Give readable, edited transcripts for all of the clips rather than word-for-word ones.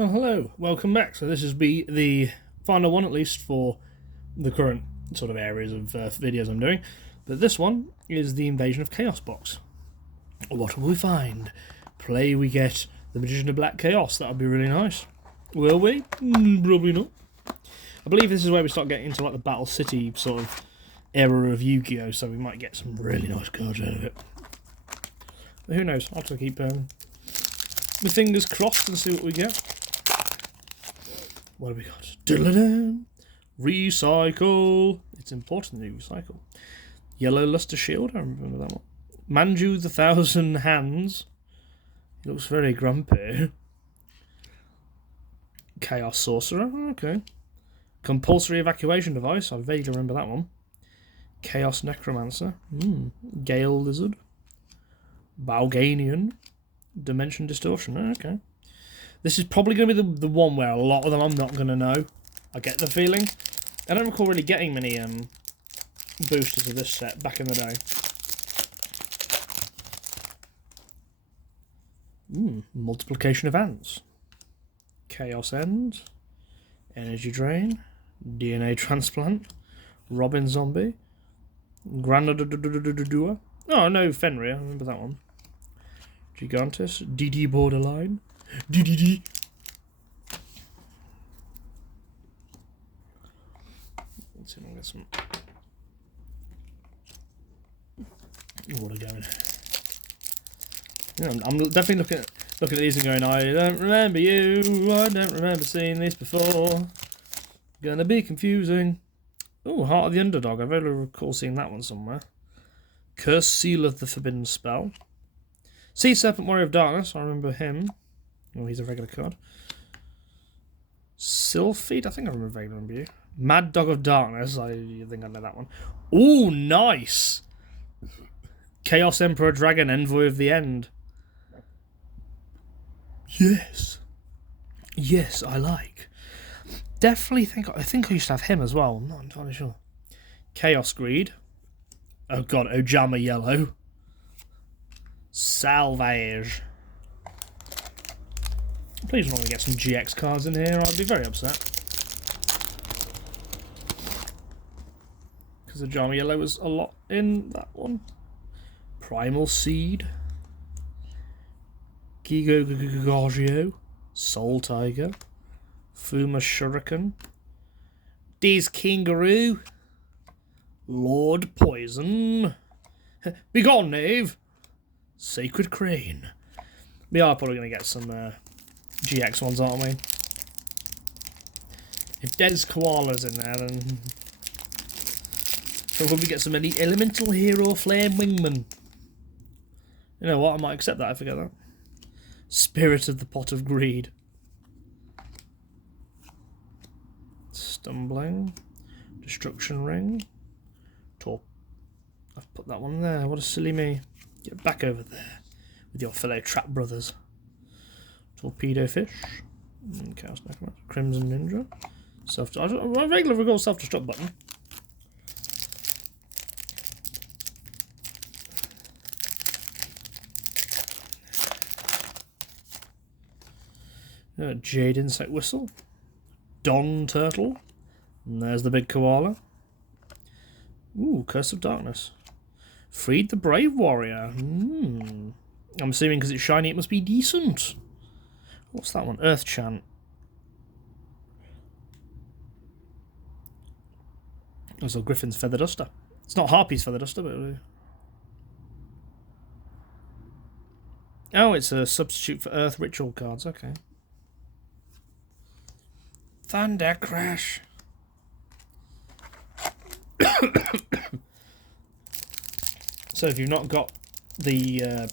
Well, hello, welcome back. So this is the final one, at least for the current sort of areas of videos I'm doing. But this one is the Invasion of Chaos box. What will we find? Play we get the Magician of Black Chaos. That would be really nice. Will we? Probably not. I believe this is where we start getting into like the Battle City sort of era of Yu-Gi-Oh! So we might get some really nice cards out of it. But who knows? I'll have to keep my fingers crossed and see what we get. What have we got? Diddle-da-dum. Recycle. It's important to recycle. Yellow Luster Shield. I remember that one. Manju the Thousand Hands. He looks very grumpy. Chaos Sorcerer. Okay. Compulsory Evacuation Device. I vaguely remember that one. Chaos Necromancer. Gale Lizard. Balganian. Dimension Distortion. Okay. This is probably going to be the one where a lot of them I'm not going to know. I get the feeling. I don't recall really getting many boosters of this set back in the day. Multiplication of Ants. Chaos End. Energy Drain. DNA Transplant. Robin Zombie. Granadadadadadadua. Oh, no, Fenrir. I remember that one. Gigantus. DD Borderline. DDD. Let's see if I can get some water going. Yeah, I'm definitely looking at these and going, I don't remember you. I don't remember seeing this before. Gonna be confusing. Oh, Heart of the Underdog. I really recall seeing that one somewhere. Curse Seal of the Forbidden Spell. Sea Serpent Warrior of Darkness. I remember him. Oh, he's a regular card. Sylphid, I think I remember you. Mad Dog of Darkness, I think I know that one. Ooh, nice! Chaos Emperor Dragon, Envoy of the End. Yes. Yes, I like. Definitely I think I used to have him as well, I'm not entirely sure. Chaos Greed. Oh god, Ojama Yellow. Salvage. Please don't want to get some GX cards in here, I'd be very upset. Because the Ojama Yellow was a lot in that one. Primal Seed. Gigo Soul Tiger. Fuma Shuriken. Diz Kangaroo. Lord Poison. Begone, knave. Sacred Crane. We are probably going to get some GX ones, aren't we? If Des Koala's in there, then we'll probably get some Elemental Hero Flame Wingman. You know what? I might accept that if I get that. Spirit of the Pot of Greed. Stumbling. Destruction Ring. I've put that one there. What a silly me. Get back over there with your fellow trap brothers. Torpedo Fish. Chaos Necromancer. Crimson Ninja. I regularly recall self-destruct button. Jade Insect Whistle. Don Turtle. And there's the big koala. Ooh, Curse of Darkness. Freed the Brave Warrior. I'm assuming because it's shiny it must be decent. What's that one? Earth Chant. There's a Griffin's Feather Duster. It's not Harpy's Feather Duster, but... Oh, it's a substitute for Earth Ritual cards. Okay. Thunder Crash. So if you've not got the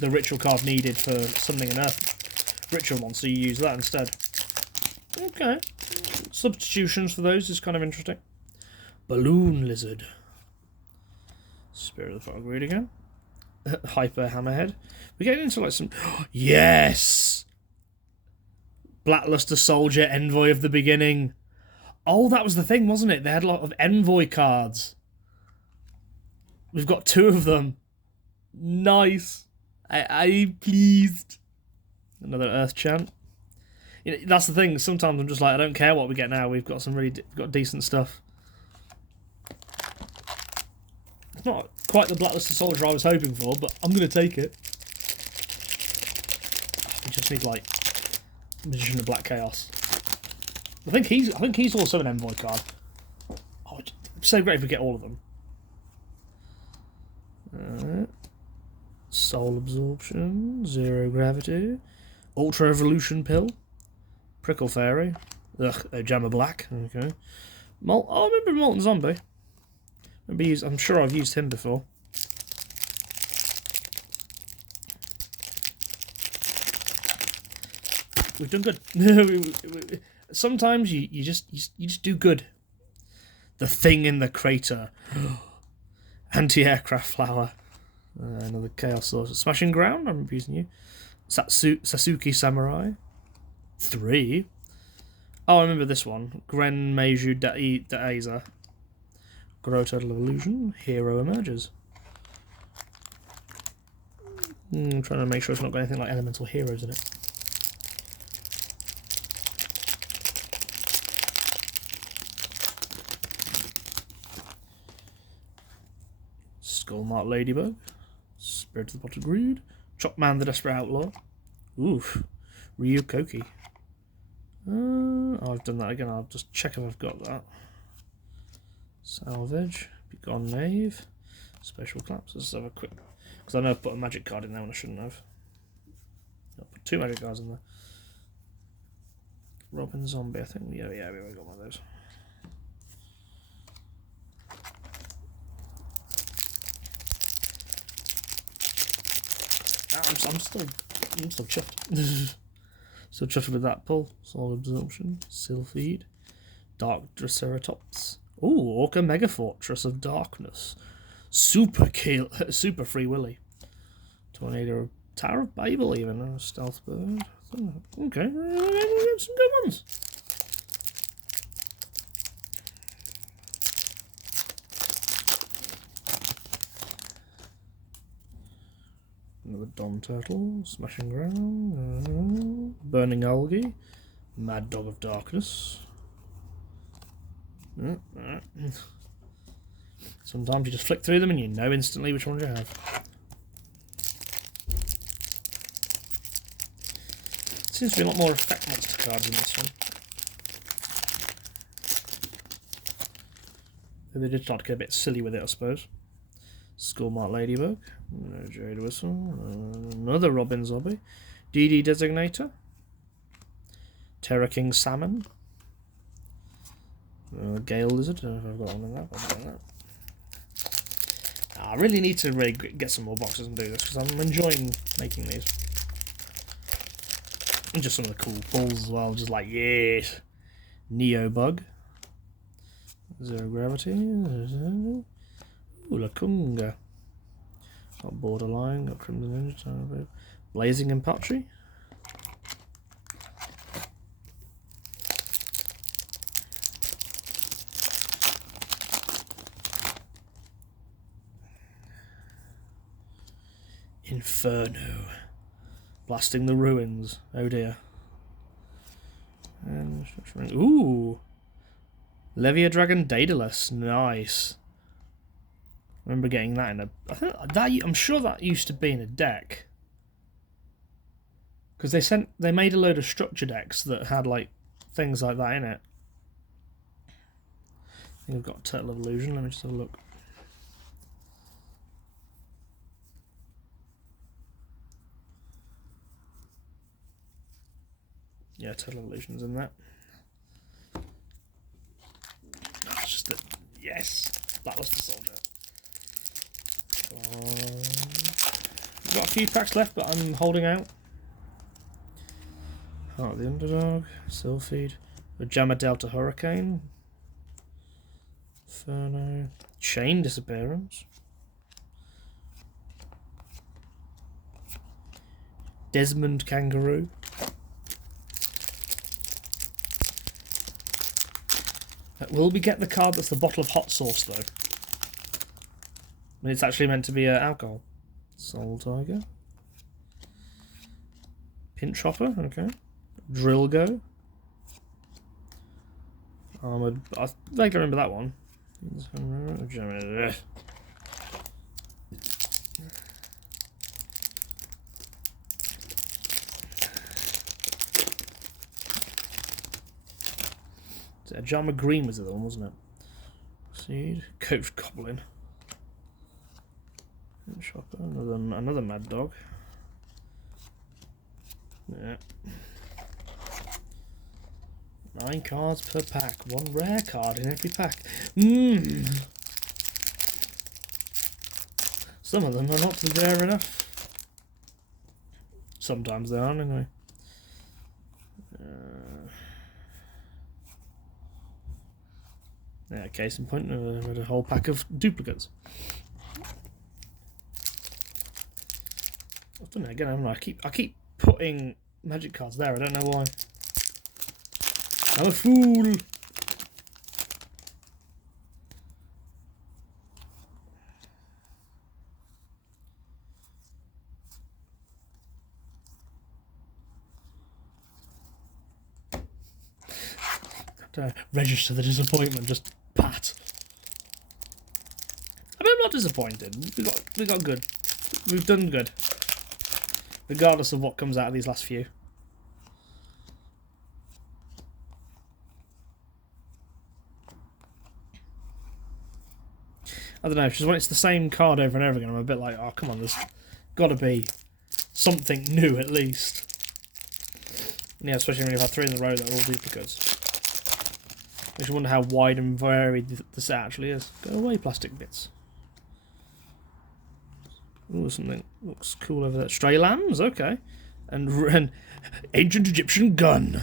ritual card needed for summoning an Earth ritual monster, you use that instead. Okay. Substitutions for those is kind of interesting. Balloon Lizard. Spirit of the Fog Greed again. Hyper Hammerhead. We're getting into like some... Yes! Blackluster Soldier, Envoy of the Beginning. Oh, that was the thing, wasn't it? They had a lot of Envoy cards. We've got 2 of them. Nice. I'm pleased. Another Earth Chant. You know, that's the thing. Sometimes I'm just like, I don't care what we get now. We've got some we've got decent stuff. It's not quite the Blackluster Soldier I was hoping for, but I'm gonna take it. We just need like Magician of Black Chaos. I think he's also an envoy card. Oh, it's so great if we get all of them. Soul Absorption, Zero Gravity, Ultra Evolution Pill, Prickle Fairy, Jammer Black. Okay, I remember Molten Zombie. I'm sure I've used him before. We've done good. Sometimes you just do good. The Thing in the Crater, Anti-Aircraft Flower, another Chaos Source, Smashing Ground. I'm using you. Sasuke Samurai, 3. Oh, I remember this one. Gren Meiju Daeza. Grow Total Illusion. Hero Emerges. I'm trying to make sure it's not got anything like elemental heroes in it. Skullmark Ladybug. Spirit of the Potted Greed. Chopman the Desperate Outlaw. Oof. Ryu Koki. I've done that again. I'll just check if I've got that. Salvage. Begone Knave. Special Collapse. Let's have a quick... Because I know I've put a magic card in there when I shouldn't have. I put 2 magic cards in there. Robin Zombie, I think. Yeah, we got one of those. I'm still chuffed. Still chuffed with that pull. Soul Absorption, Sylpheed, Dark Triceratops. Ooh, Orca Mega Fortress of Darkness. Super Free Willy. Tornado Tower of Babel, even. Stealth Bird. Okay, some good ones. Another Don Turtle, Smashing Ground, Burning Algae, Mad Dog of Darkness. Sometimes you just flick through them and you know instantly which ones you have. Seems to be a lot more effect monster cards in this one. They did start to get a bit silly with it, I suppose. Skullmark Ladybug, Jade Whistle, another Robin Zombie, DD Designator, Terra King Salmon, Gale Lizard. I don't know if I've got one in that. I really need to really get some more boxes and do this because I'm enjoying making these. And just some of the cool pulls as well, just like, yes! Neo Bug, Zero Gravity, ooh, Lakunga. Got Borderline, got Crimson Ninja, Blazing Empatry. Inferno. Blasting the Ruins. Oh dear. And ooh. Levia Dragon Daedalus. Nice. I remember getting that in a... I'm sure that used to be in a deck. Because they made a load of structure decks that had like things like that in it. I think I've got Turtle of Illusion. Let me just have a look. Yeah, Turtle of Illusion's in that. Oh, it's just that... Yes! Blackluster Soldier. We've got a few packs left, but I'm holding out. Heart of the Underdog, Sylpheed, Jammer Delta Hurricane, Inferno, Chain Disappearance, Desmond Kangaroo, will we get the card that's the bottle of hot sauce though? It's actually meant to be alcohol. Soul Tiger. Pinch Hopper, okay. Drillgo. I vaguely remember that one. Jama Green was the other one, wasn't it? Seed. Coach Goblin. Shopper. Another Mad Dog. Yeah. 9 cards per pack. 1 rare card in every pack. Some of them are not rare enough. Sometimes they aren't, anyway. Yeah, case in point, a whole pack of duplicates. I've done it again, haven't I? I keep putting magic cards there. I don't know why. I'm a fool. To register the disappointment, just pat. I mean, I'm not disappointed. We got good. We've done good, regardless of what comes out of these last few. I don't know. Just when it's the same card over and over again, I'm a bit like, oh come on, there's got to be something new at least. Yeah, especially when you've had 3 in a row that are all duplicates. Makes you wonder how wide and varied this actually is. Go away, plastic bits. Ooh, something looks cool over there. Stray lambs, okay. And ancient Egyptian gun.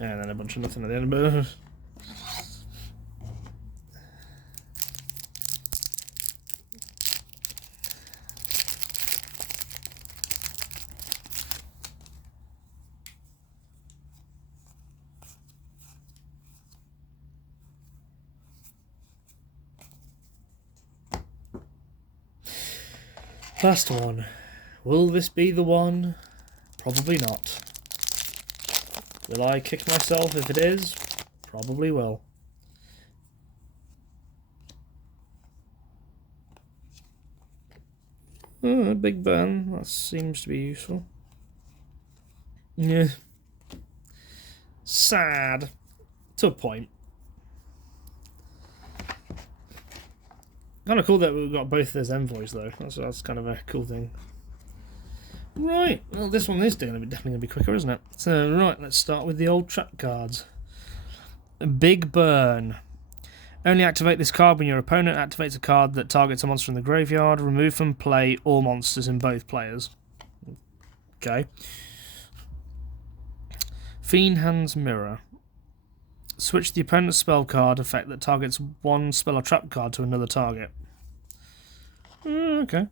And then a bunch of nothing at the end. But last one. Will this be the one? Probably not. Will I kick myself if it is? Probably will. Oh, a big burn. That seems to be useful. Yeah. Sad. To a point. Kind of cool that we've got both those envoys though. That's kind of a cool thing. Right, well this one is definitely going to be quicker, isn't it? So right, let's start with the old trap cards. Big Burn. Only activate this card when your opponent activates a card that targets a monster in the graveyard. Remove from play all monsters in both players. Okay. Fiend Hand's Mirror. Switch the opponent's spell card effect that targets one spell or trap card to another target. Okay.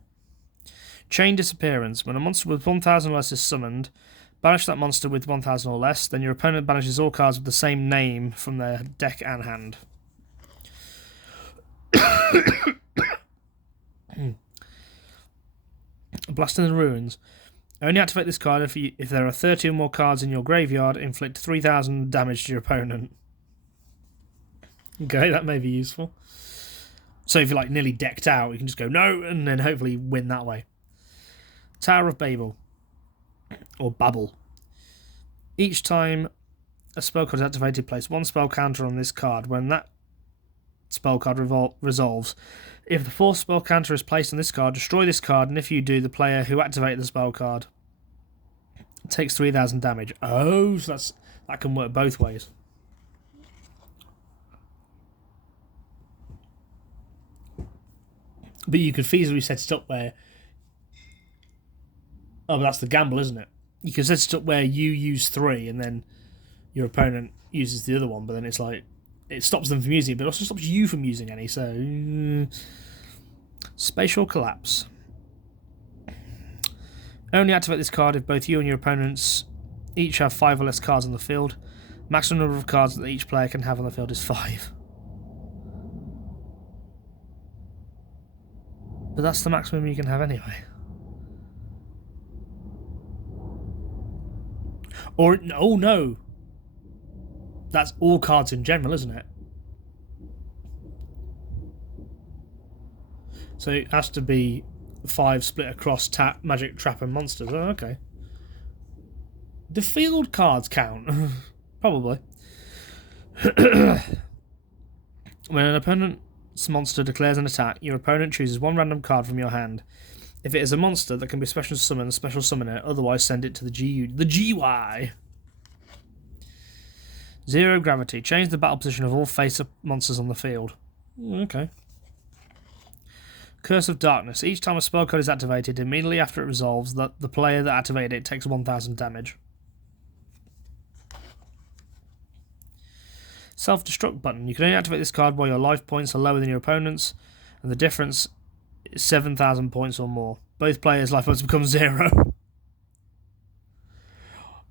Chain Disappearance. When a monster with 1,000 or less is summoned, banish that monster with 1,000 or less, then your opponent banishes all cards with the same name from their deck and hand. Blast in the Ruins. Only activate this card if there are 30 or more cards in your graveyard. Inflict 3,000 damage to your opponent. Okay, that may be useful. So if you're like nearly decked out, you can just go no, and then hopefully win that way. Tower of Babel. Or Babel. Each time a spell card is activated, place 1 spell counter on this card. When that spell card resolves, if the 4th spell counter is placed on this card, destroy this card, and if you do, the player who activated the spell card takes 3,000 damage. Oh, so that can work both ways. But you could feasibly set it up where... Oh, but that's the gamble, isn't it? You can set it up where you use 3 and then your opponent uses the other one, but then it's like... It stops them from using it, but it also stops you from using any, so... Spatial Collapse. Only activate this card if both you and your opponents each have 5 or less cards on the field. Maximum number of cards that each player can have on the field is 5. But that's the maximum you can have anyway. Or, oh no. That's all cards in general, isn't it? So it has to be 5 split across tap, magic, trap, and monsters. Oh, okay. Do field cards count? Probably. When an opponent's monster declares an attack, your opponent chooses 1 random card from your hand. If it is a monster that can be special summon it, otherwise send it to the GY. 0 gravity. Change the battle position of all face-up monsters on the field. Okay. Curse of Darkness. Each time a spell card is activated, immediately after it resolves, the player that activated it takes 1000 damage. Self-destruct button. You can only activate this card while your life points are lower than your opponent's, and the difference is 7,000 points or more. Both players' life points become 0.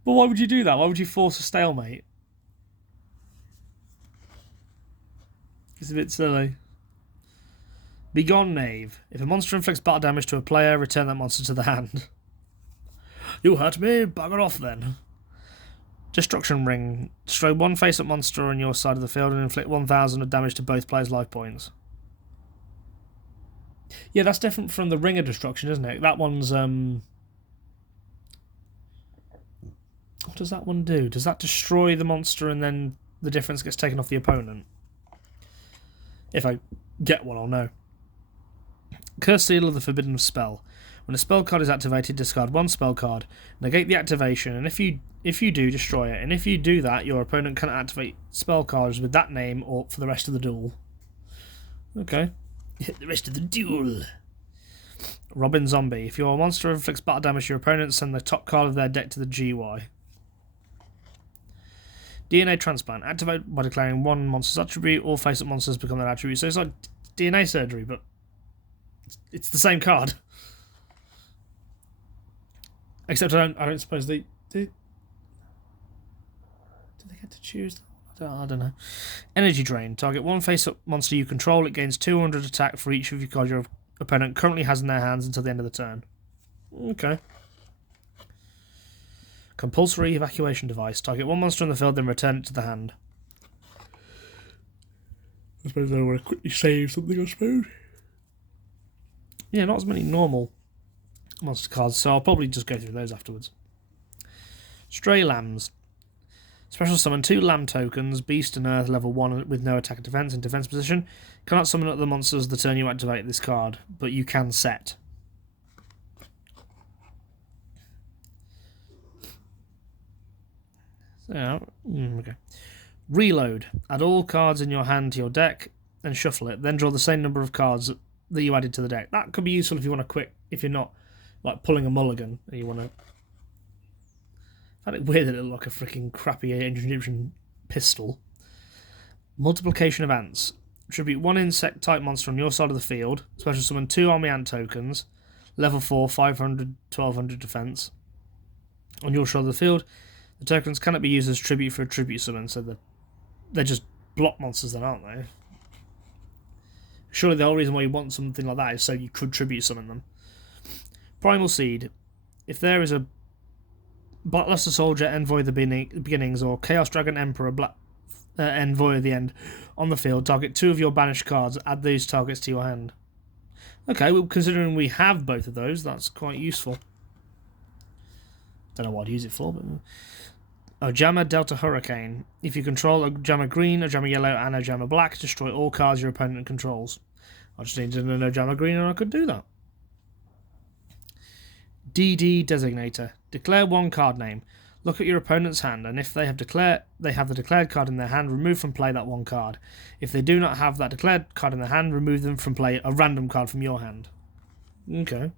But why would you do that? Why would you force a stalemate? It's a bit silly. Begone, Knave. If a monster inflicts battle damage to a player, return that monster to the hand. You hurt me? Bugger off then. Destruction Ring. Destroy 1 face-up monster on your side of the field and inflict 1000 of damage to both players' life points. Yeah, that's different from the Ring of Destruction, isn't it? That one's, what does that one do? Does that destroy the monster and then the difference gets taken off the opponent? If I get one, I'll know. Curse Seal of the Forbidden Spell. When a spell card is activated, discard 1 spell card, negate the activation, and if you do, destroy it. And if you do that, your opponent can activate spell cards with that name or for the rest of the duel. Okay. The rest of the duel. Robin Zombie. If your monster inflicts battle damage to your opponent, send the top card of their deck to the GY. DNA Transplant. Activate by declaring 1 monster's attribute. All face-up monsters become their attribute. So it's like DNA surgery, but it's the same card. Except I don't suppose they do. Do they get to choose? I don't know. Energy Drain. Target 1 face-up monster you control. It gains 200 attack for each of your cards your opponent currently has in their hands until the end of the turn. Okay. Compulsory Evacuation Device. Target 1 monster on the field, then return it to the hand. I suppose I want to quickly save something, I suppose. Yeah, not as many normal monster cards, so I'll probably just go through those afterwards. Stray Lambs. Special summon 2 lamb tokens, Beast and Earth level 1 with no attack or defense in defense position. Cannot summon other monsters the turn you activate this card, but you can set. So, okay. Reload. Add all cards in your hand to your deck and shuffle it. Then draw the same number of cards that you added to the deck. That could be useful if you want to quick, if you're not like pulling a mulligan and you want to. I find it weird that it looked like a freaking crappy ancient Egyptian pistol. Multiplication of Ants. Tribute 1 insect type monster on your side of the field. Special summon 2 army ant tokens. Level 4, 500, 1200 defense. On your side of the field, the tokens cannot be used as tribute for a tribute summon, so they're just block monsters then, aren't they? Surely the whole reason why you want something like that is so you could tribute summon them. Primal Seed. If there is a Bloodluster Soldier, Envoy of the Beginnings, or Chaos Dragon Emperor, Envoy of the End on the field, target 2 of your banished cards, add these targets to your hand. Okay, well, considering we have both of those, that's quite useful. Don't know what I'd use it for, but... Ojama Delta Hurricane. If you control Ojama Green, Ojama Yellow, and Ojama Black, destroy all cards your opponent controls. I just needed an Ojama Green and I could do that. DD Designator. Declare 1 card name. Look at your opponent's hand, and if they have the declared card in their hand, remove from play that 1 card. If they do not have that declared card in their hand, remove them from play a random card from your hand. Okay.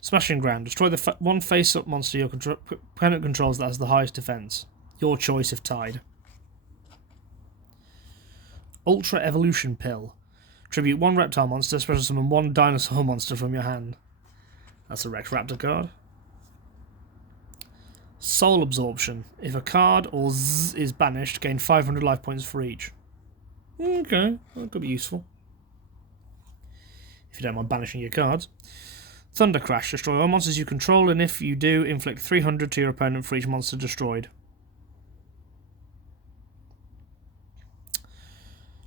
Smashing Ground. Destroy the 1 face-up monster your opponent controls that has the highest defense. Your choice if tied. Ultra Evolution Pill. Tribute 1 reptile monster, special summon 1 dinosaur monster from your hand. That's a Rex Raptor card. Soul Absorption. If a card or Z is banished, gain 500 life points for each. Okay, that could be useful. If you don't mind banishing your cards. Thunder Crash. Destroy all monsters you control, and if you do, inflict 300 to your opponent for each monster destroyed.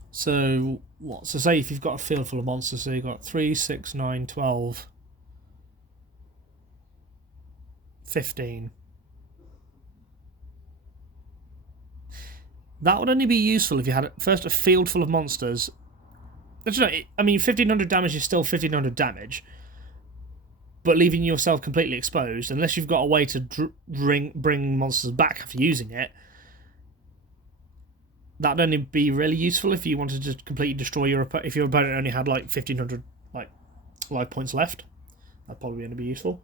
So, what? So say if you've got a field full of monsters, so you've got 3, 6, 9, 12, 15. That would only be useful if you had first a field full of monsters. I mean, 1500 damage is still 1500 damage, but leaving yourself completely exposed, unless you've got a way to bring monsters back after using it, that'd only be really useful if you wanted to completely destroy if your opponent only had like 1500 like life points left. That'd probably only be useful.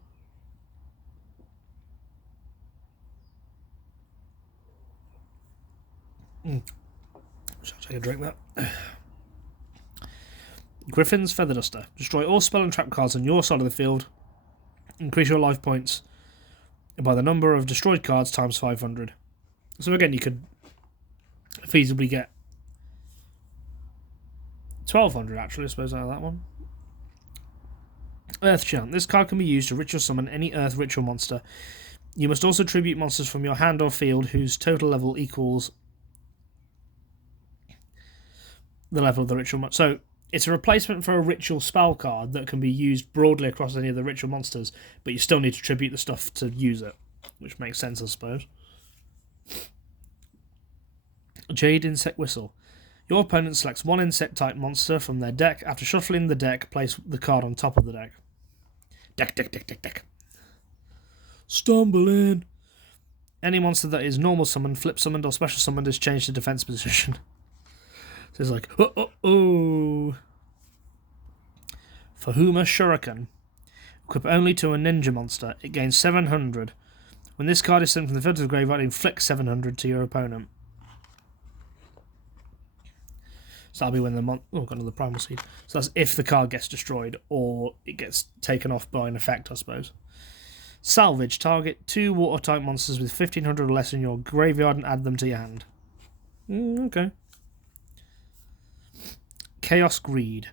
Shall I take a drink that? Griffin's Feather Duster. Destroy all spell and trap cards on your side of the field. Increase your life points by the number of destroyed cards times 500. So again, you could feasibly get 1200 actually, I suppose, out of that one. Earth Chant. This card can be used to ritual summon any Earth ritual monster. You must also tribute monsters from your hand or field whose total level equals the level of the ritual monster. So it's a replacement for a ritual spell card that can be used broadly across any of the ritual monsters, but you still need to tribute the stuff to use it, which makes sense, I suppose. Jade Insect Whistle. Your opponent selects one insect-type monster from their deck. After shuffling the deck, place the card on top of the deck. Deck. Stumbling. Any monster that is normal summoned, flip summoned, or special summoned is changed to defense position. So it's like, oh. Fahuma Shuriken. Equip only to a ninja monster. It gains 700. When this card is sent from the field to the graveyard, it inflicts 700 to your opponent. So that'll be when the got another primal seed. So that's if the card gets destroyed or it gets taken off by an effect, I suppose. Salvage. Target 2 water-type monsters with 1500 or less in your graveyard and add them to your hand. Okay. Chaos Greed.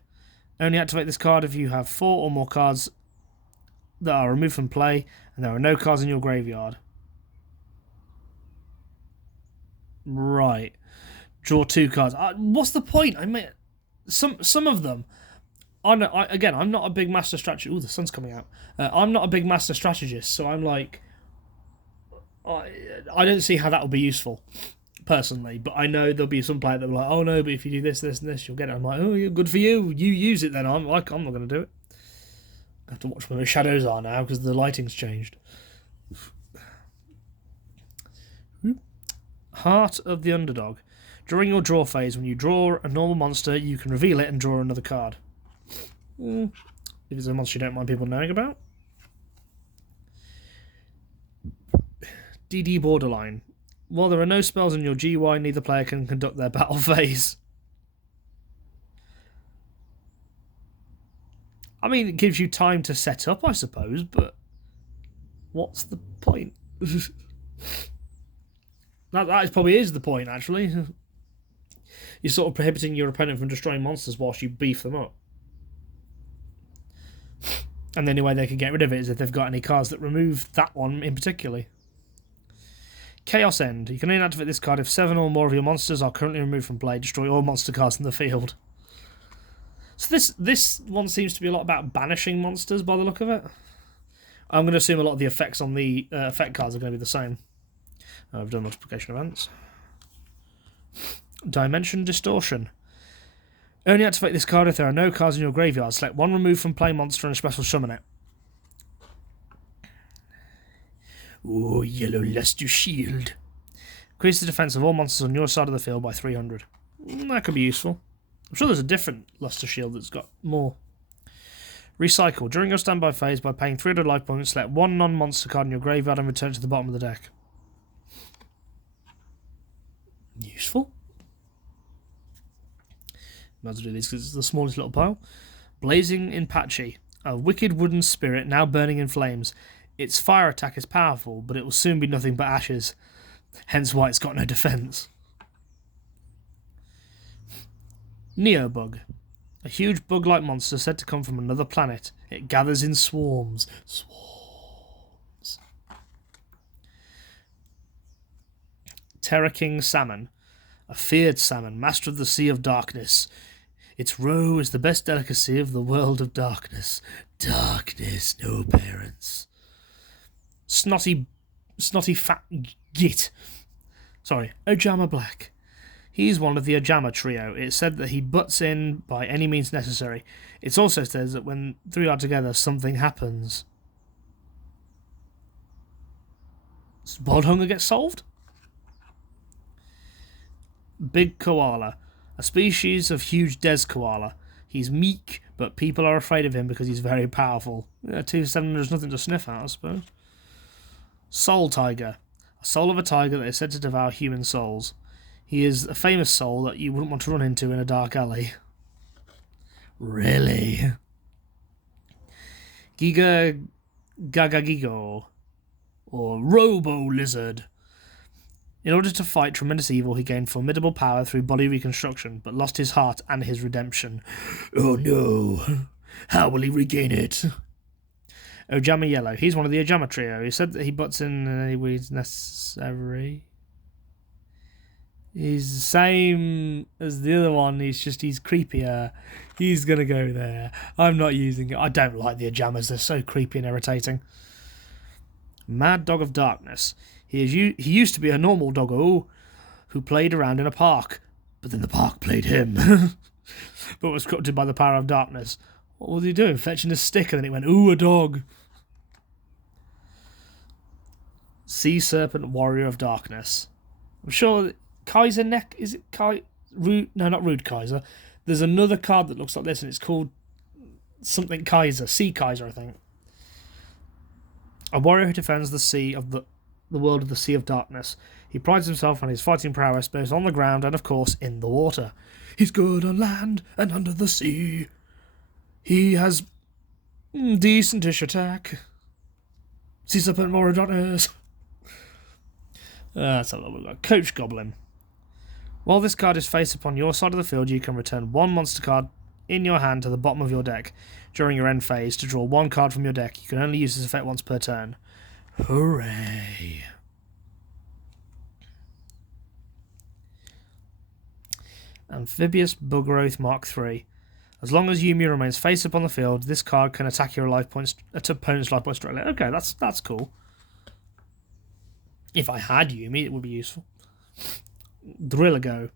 Only activate this card if you have 4 or more cards that are removed from play and there are no cards in your graveyard. Right. Draw 2 cards. What's the point? I mean, some of them. I'm not a big master strategist. Ooh, the sun's coming out. I'm not a big master strategist, so I'm like, I don't see how that will be useful, personally. But I know there'll be some player that'll be like, oh no, but if you do this, this, and this, you'll get it. I'm like, oh, yeah, good for you. You use it then. I'm not going to do it. I have to watch where my shadows are now because the lighting's changed. Heart of the Underdog. During your draw phase, when you draw a normal monster, you can reveal it and draw another card. If it's a monster you don't mind people knowing about. DD Borderline. While there are no spells in your GY, neither player can conduct their battle phase. I mean, it gives you time to set up, I suppose, but what's the point? That probably is the point, actually. You're sort of prohibiting your opponent from destroying monsters whilst you beef them up. And the only way they can get rid of it is if they've got any cards that remove that one in particular. Chaos End. You can only activate this card if 7 or more of your monsters are currently removed from play. Destroy all monster cards in the field. So this one seems to be a lot about banishing monsters by the look of it. I'm going to assume a lot of the effects on the effect cards are going to be the same. I've done multiplication events. Dimension Distortion. Only activate this card if there are no cards in your graveyard. Select one removed from play monster and special summon it. Oh, Yellow Luster Shield. Increase the defense of all monsters on your side of the field by 300. That could be useful. I'm sure there's a different Luster Shield that's got more. Recycle. During your standby phase, by paying 300 life points, select one non-monster card in your graveyard and return it to the bottom of the deck. Useful. Might as well do these because it's the smallest little pile. Blazing Impatchy. A wicked wooden spirit now burning in flames. Its fire attack is powerful, but it will soon be nothing but ashes. Hence why it's got no defense. Neobug. A huge bug-like monster said to come from another planet. It gathers in swarms. Swarms. Terror King Salmon. A feared salmon, master of the Sea of Darkness. Its roe is the best delicacy of the world of darkness. Darkness, no parents. Snotty fat git. Sorry, Ojama Black. He's one of the Ojama trio. It's said that he butts in by any means necessary. It also says that when three are together, something happens. World hunger gets solved? Big Koala. A species of huge des koala. He's meek, but people are afraid of him because he's very powerful. 2-700 is nothing to sniff at, I suppose. Soul Tiger. A soul of a tiger that is said to devour human souls. He is a famous soul that you wouldn't want to run into in a dark alley. Really? Giga Gagagigo. Or Robo Lizard. In order to fight tremendous evil, he gained formidable power through body reconstruction, but lost his heart and his redemption. Oh no! How will he regain it? Ojama Yellow. He's one of the Ojama trio. He said that he butts in any weeds necessary. He's the same as the other one. He's creepier. He's gonna go there. I'm not using it. I don't like the Ojamas. They're so creepy and irritating. Mad Dog of Darkness. He used to be a normal doggo who played around in a park, but then the park played him, but was corrupted by the power of darkness. What was he doing? Fetching a stick, and then it went, ooh, a dog. Sea Serpent Warrior of Darkness. I'm sure Kaiser Neck, is it Rude? No, not Rude Kaiser. There's another card that looks like this, and it's called something Kaiser, Sea Kaiser, I think. A warrior who defends the sea of the world of the Sea of Darkness. He prides himself on his fighting prowess both on the ground and, of course, in the water. He's good on land and under the sea. He has decent-ish attack. Sea Serpent Warrior of Darkness. That's a little bit. Coach Goblin. While this card is face upon your side of the field, you can return one monster card in your hand to the bottom of your deck. During your end phase, to draw one card from your deck, you can only use this effect once per turn. Hooray! Amphibious Buggrowth Mark III. As long as Yugi remains face up on the field, this card can attack your opponent's life points directly. Okay, that's cool. If I had Yugi, it would be useful. Drillago.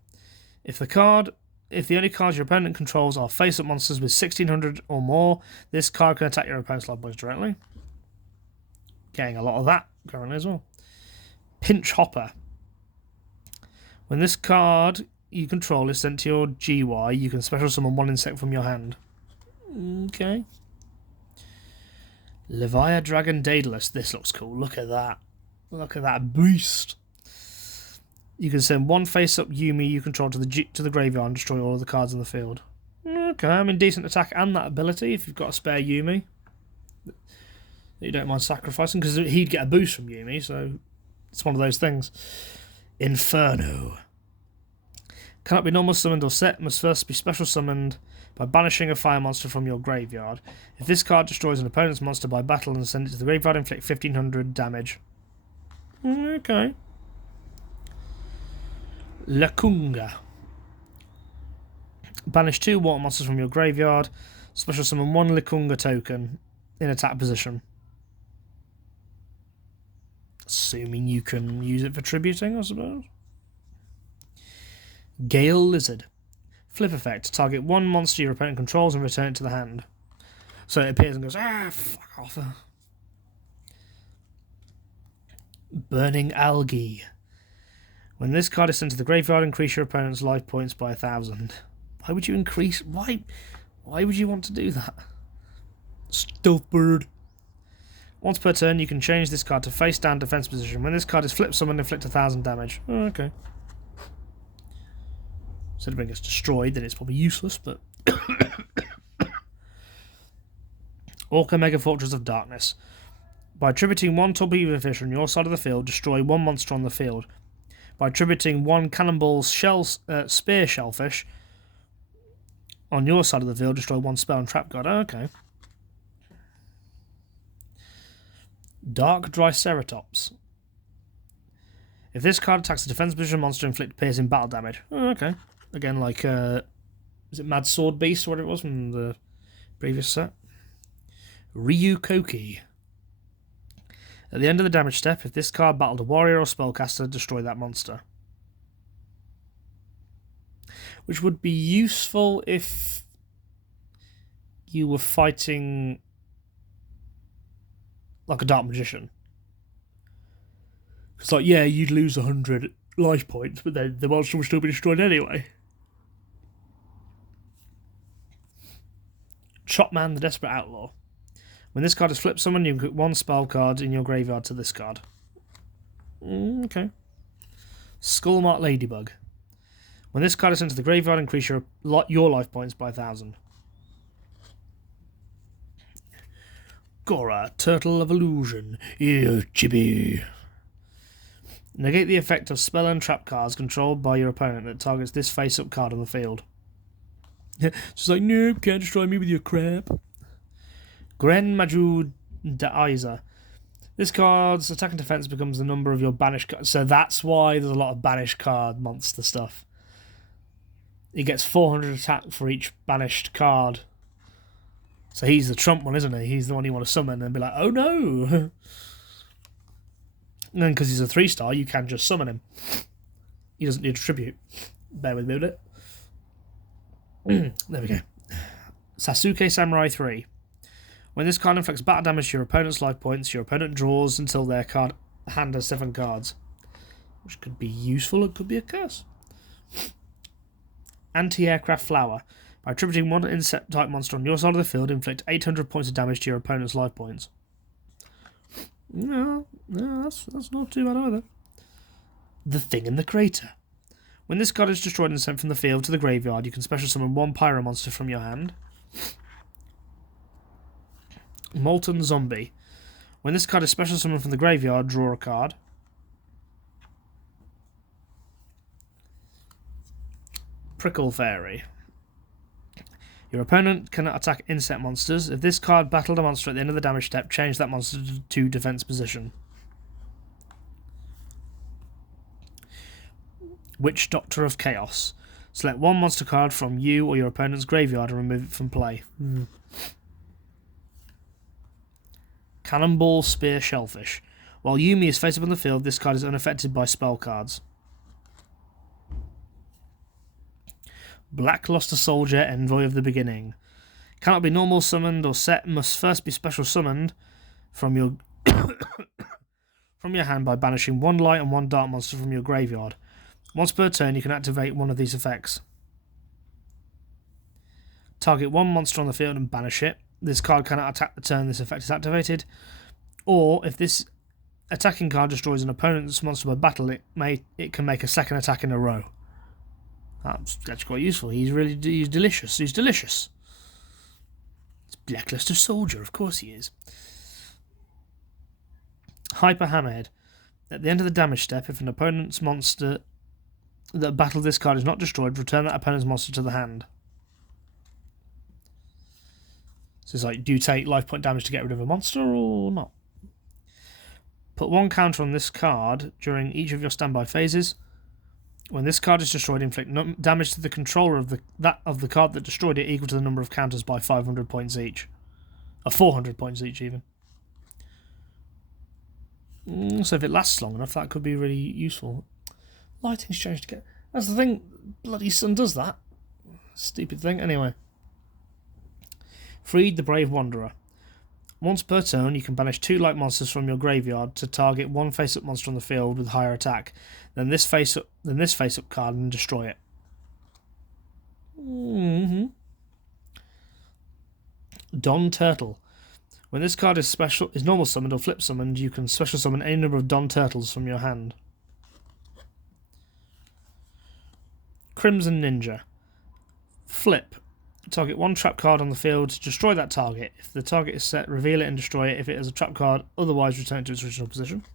If the only cards your opponent controls are face-up monsters with 1600 or more, this card can attack your opponent's life points directly. Getting a lot of that currently as well. Pinch Hopper. When this card you control is sent to your GY, you can special summon one insect from your hand. Okay. Levia Dragon Daedalus. This looks cool. Look at that. Look at that beast. You can send one face-up Yugi you control to the graveyard and destroy all of the cards in the field. Okay, I mean, decent attack and that ability if you've got a spare Yugi that you don't mind sacrificing, because he'd get a boost from Yugi, so it's one of those things. Inferno. Cannot be normal summoned or set, must first be special summoned by banishing a fire monster from your graveyard. If this card destroys an opponent's monster by battle and send it to the graveyard, inflict 1500 damage. Okay. Lakunga. Banish 2 water monsters from your graveyard. Special summon 1 Lakunga token in attack position. Assuming you can use it for tributing, I suppose. Gale Lizard. Flip effect. Target one monster your opponent controls and return it to the hand. So it appears and goes, fuck off. Burning Algae. When this card is sent to the graveyard, increase your opponent's life points by 1000. Why would you increase... Why would you want to do that? Stealth Bird. Once per turn, you can change this card to face down defense position. When this card is flip summoned, inflict 1000 damage. Oh, okay. Instead of being destroyed, then it's probably useless, but... Orca Mega Fortress of Darkness. By attributing one torpedo fish on your side of the field, destroy one monster on the field. By attributing one cannonball spear shellfish on your side of the field, destroy one spell and trap card. Oh, okay. Dark Triceratops. If this card attacks a defense position monster, inflict piercing battle damage. Oh, okay. Again, like, is it Mad Sword Beast or whatever it was from the previous set? Ryu Koki. At the end of the damage step, if this card battled a warrior or spellcaster, destroy that monster. Which would be useful if you were fighting like a Dark Magician. Because, like, yeah, you'd lose 100 life points, but then the monster would still be destroyed anyway. Chopman the Desperate Outlaw. When this card is flip summoned, you can put one spell card in your graveyard to this card. Okay. Skullmark Ladybug. When this card is sent to the graveyard, increase your life points by 1,000. Gora, Turtle of Illusion. Ew, chibi. Negate the effect of spell and trap cards controlled by your opponent that targets this face-up card on the field. She's like, nope, can't destroy me with your crap. Gren Maju Daiza. This card's attack and defense becomes the number of your banished cards. So that's why there's a lot of banished card monster stuff. He gets 400 attack for each banished card. So he's the Trump one, isn't he? He's the one you want to summon and be like, oh no! And then because he's a 3-star, you can just summon him. He doesn't need a tribute. Bear with me a bit. There we go. Sasuke Samurai 3. When this card inflicts battle damage to your opponent's life points, your opponent draws until their hand has 7 cards. Which could be useful, it could be a curse. Anti-Aircraft Flower. By attributing one insect type monster on your side of the field, inflict 800 points of damage to your opponent's life points. No, that's not too bad either. The Thing in the Crater. When this card is destroyed and sent from the field to the graveyard, you can special summon one pyro monster from your hand. Molten Zombie. When this card is special summoned from the graveyard, draw a card. Prickle Fairy. Your opponent cannot attack insect monsters. If this card battled a monster at the end of the damage step, change that monster to defense position. Witch Doctor of Chaos. Select one monster card from you or your opponent's graveyard and remove it from play. Cannonball Spear Shellfish. While Yugi is face up on the field, this card is unaffected by spell cards. Blackluster Soldier, Envoy of the Beginning. Cannot be normal summoned or set, must first be special summoned from your from your hand by banishing one light and one dark monster from your graveyard. Once per turn, you can activate one of these effects. Target one monster on the field and banish it. This card cannot attack the turn this effect is activated. Or, if this attacking card destroys an opponent's monster by battle, it can make a second attack in a row. That's quite useful. He's delicious. He's delicious. It's Blackluster Soldier, of course he is. Hyper Hammerhead. At the end of the damage step, if an opponent's monster that battled this card is not destroyed, return that opponent's monster to the hand. So it's like, do you take life point damage to get rid of a monster or not? Put one counter on this card during each of your standby phases. When this card is destroyed, inflict damage to the controller of the card that destroyed it equal to the number of counters by 500 points each. 400 points each, even. So if it lasts long enough, that could be really useful. Lighting's changed again. That's the thing. Bloody sun does that. Stupid thing. Anyway. Freed the Brave Wanderer. Once per turn, you can banish 2 light monsters from your graveyard to target one face-up monster on the field with higher attack. Then this face-up card and destroy it. Don Turtle. When this card is normal summoned or flip summoned, you can special summon any number of Don Turtles from your hand. Crimson Ninja. Flip. Target one trap card on the field to destroy that target. If the target is set, reveal it and destroy it. If it is a trap card, otherwise return it to its original position.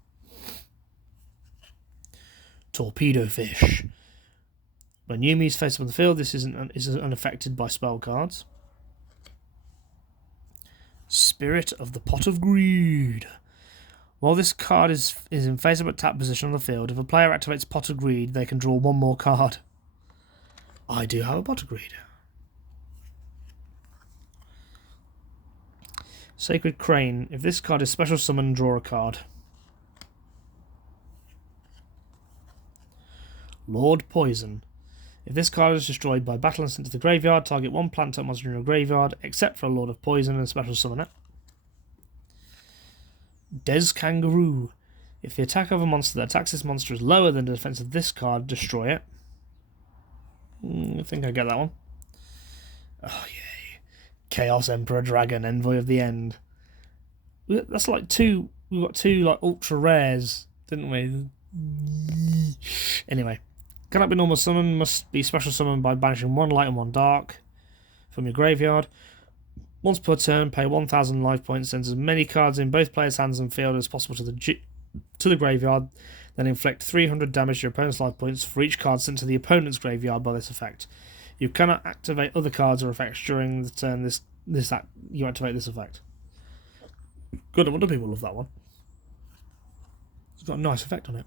Torpedo Fish. When Yugi is face up on the field, this is unaffected by spell cards. Spirit of the Pot of Greed. While this card is in face-up at tap position on the field, if a player activates Pot of Greed, they can draw one more card. I do have a Pot of Greed. Sacred Crane. If this card is special summon, draw a card. Lord Poison. If this card is destroyed by battle and sent to the graveyard, target one plant type monster in your graveyard, except for a Lord of Poison and special summon it. Des Kangaroo. If the attack of a monster that attacks this monster is lower than the defense of this card, destroy it. I think I get that one. Oh, yay. Chaos Emperor Dragon, Envoy of the End. That's like two... We've got two like ultra rares, didn't we? Anyway. Cannot be normal summon, must be special summoned by banishing one light and one dark from your graveyard. Once per turn, pay 1,000 life points, sends as many cards in both players' hands and field as possible to the graveyard, then inflict 300 damage to your opponent's life points for each card sent to the opponent's graveyard by this effect. You cannot activate other cards or effects during the turn you activate this effect. Good, I wonder people love that one. It's got a nice effect on it.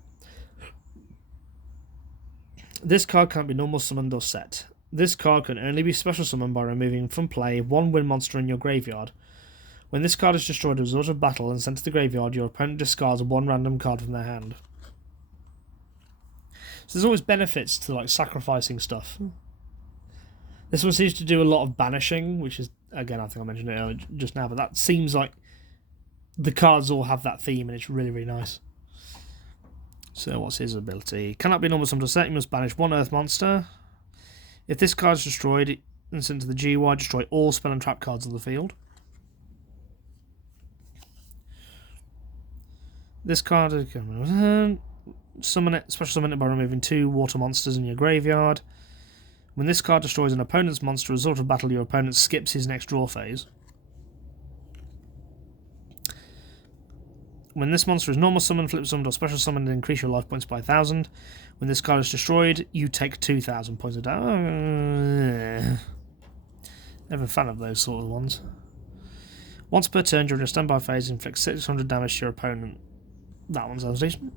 This card can't be normal summoned or set. This card can only be special summoned by removing from play one win monster in your graveyard. When this card is destroyed as a result of battle and sent to the graveyard, your opponent discards one random card from their hand. So there's always benefits to like sacrificing stuff. This one seems to do a lot of banishing, which is, again, I think I mentioned it earlier just now, but that seems like the cards all have that theme and it's really, really nice. So what's his ability? Cannot be normal summoned or set. You must banish one earth monster. If this card is destroyed and sent to the GY, destroy all spell and trap cards on the field. This card, summon it, special summon it by removing 2 water monsters in your graveyard. When this card destroys an opponent's monster as a result of battle, your opponent skips his next draw phase. When this monster is normal summoned, flip summoned, or special summoned, increase your life points by 1,000. When this card is destroyed, you take 2,000 points of damage. Never a fan of those sort of ones. Once per turn during a standby phase, inflict 600 damage to your opponent. That one sounds decent.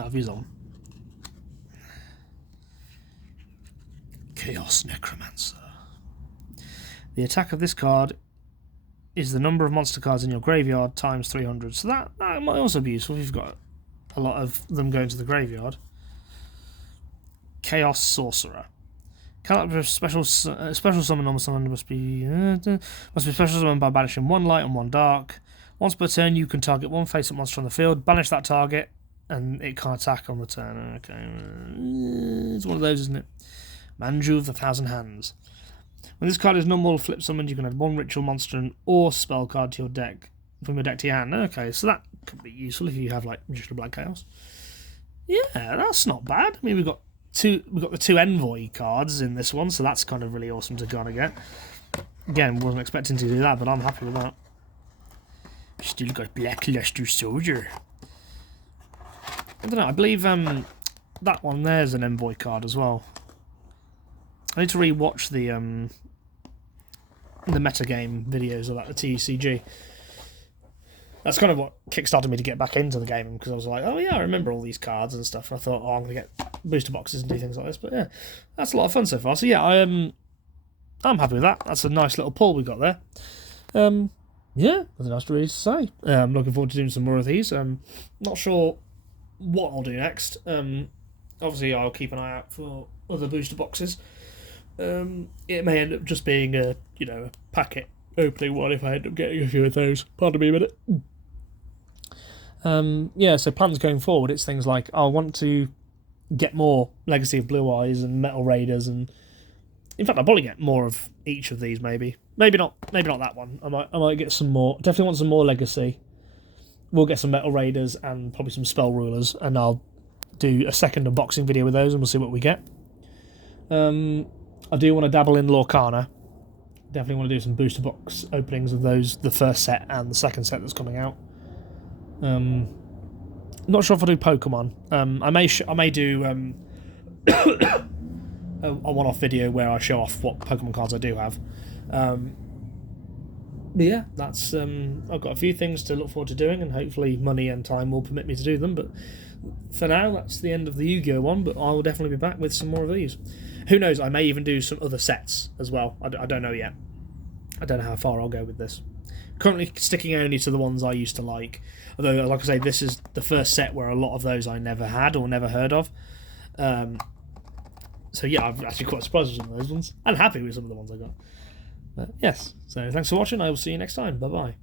I've used that one. Chaos Necromancer. The attack of this card is the number of monster cards in your graveyard times 300. So that might also be useful if you've got a lot of them going to the graveyard. Chaos Sorcerer. Cannot be special summon. Normal summon must be special summoned by banishing one light and one dark. Once per turn, you can target one face-up monster on the field, banish that target, and it can't attack on the turn. Okay, it's one of those, isn't it? Manju of the Thousand Hands. When this card is normal flip summoned, you can add one ritual monster or spell card to your deck from your deck to your hand. Okay, so that could be useful if you have like Magician of Black Chaos. Yeah, that's not bad. I mean, we've got the 2 envoy cards in this one, so that's kind of really awesome to kind of get. Again, wasn't expecting to do that, but I'm happy with that. Still got Black Luster Soldier. I don't know. I believe that one there's an envoy card as well. I need to re-watch the metagame videos about the TCG. That's kind of what kickstarted me to get back into the game, because I was like, oh yeah, I remember all these cards and stuff. And I thought, oh, I'm going to get booster boxes and do things like this. But yeah, that's a lot of fun so far. So yeah, I'm happy with that. That's a nice little pull we got there. Yeah, nothing else to really say. I'm looking forward to doing some more of these. Not sure what I'll do next. Obviously, I'll keep an eye out for other booster boxes. It may end up just being a packet opening one if I end up getting a few of those. Pardon me a minute. Yeah, so plans going forward, it's things like I want to get more Legacy of Blue Eyes and Metal Raiders, and in fact I'll probably get more of each of these. Maybe not that one. I might get some more. Definitely want some more Legacy. We'll get some Metal Raiders and probably some Spell Rulers, and I'll do a second unboxing video with those and we'll see what we get. I do want to dabble in Lorcana. Definitely want to do some booster box openings of those, the first set and the second set that's coming out. Not sure if I'll do Pokemon. I may do a one-off video where I show off what Pokemon cards I do have. But yeah, that's I've got a few things to look forward to doing, and hopefully money and time will permit me to do them. But for now, that's the end of the Yu-Gi-Oh one. But I will definitely be back with some more of these. Who knows? I may even do some other sets as well. I don't know yet. I don't know how far I'll go with this. Currently sticking only to the ones I used to like. Although, like I say, this is the first set where a lot of those I never had or never heard of. So yeah, I'm actually quite surprised with some of those ones. And happy with some of the ones I got. But yes, so thanks for watching. I will see you next time. Bye-bye.